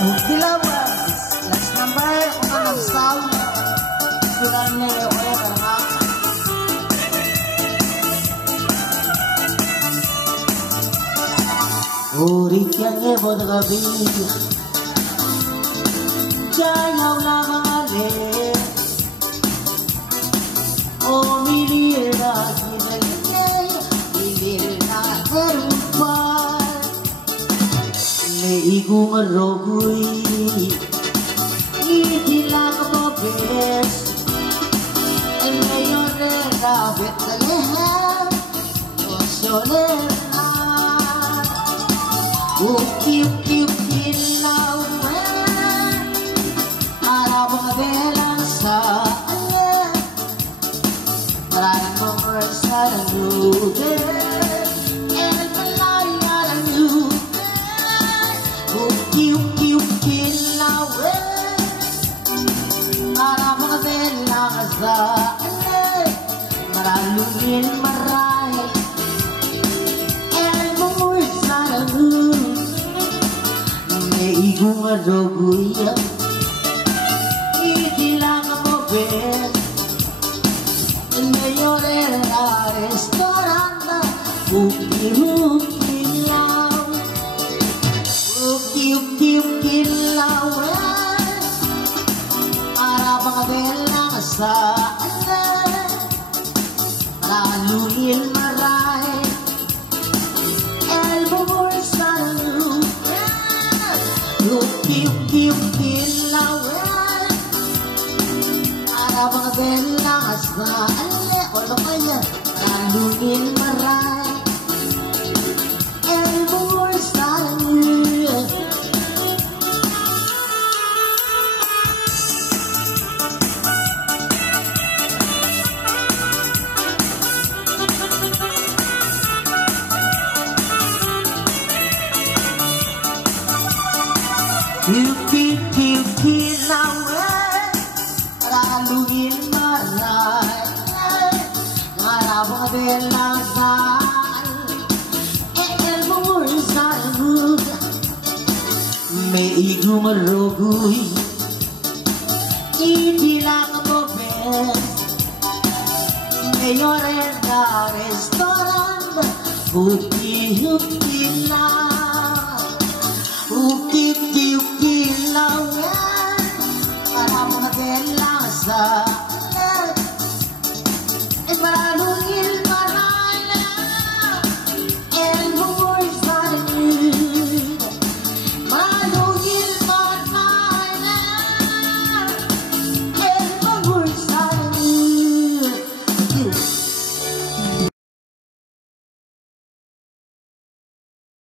Dilawas, las namay una ng sound. Sila nila oya karma. Uri kyange bodga biya. Jayaw na male. O milira kinay, milira herupar. May igung rogoy, itilang mo bes. Ay ngayon rabit na lehem, yosoner na. Uki-uki-uki-lawan, arabang belang sa ayan. Maraming mga sa lugar, and malaya ng lugar. Uki-uki-uki-lawan, arabang belang sa ayan. Maralungin maray, and mga sa lugar. May igung adoguya, itilang mo bes. Ngayon na restaurant na uki-uki-law. Uki-uki-uki-lawan, arabang belang sa anan. Maralungin maray, elbow sa lugar. Uki-uki-uki-lawan, arabang belang sa anan. Olo kaya, maralungin maray, elbow sa lugar. Uki-uki-uki-lawan, maralungin maray, arabang belang sa elbow sa lugar. May igung arogoy, itilang mo bes. Ngayon na restaurant, uki-uki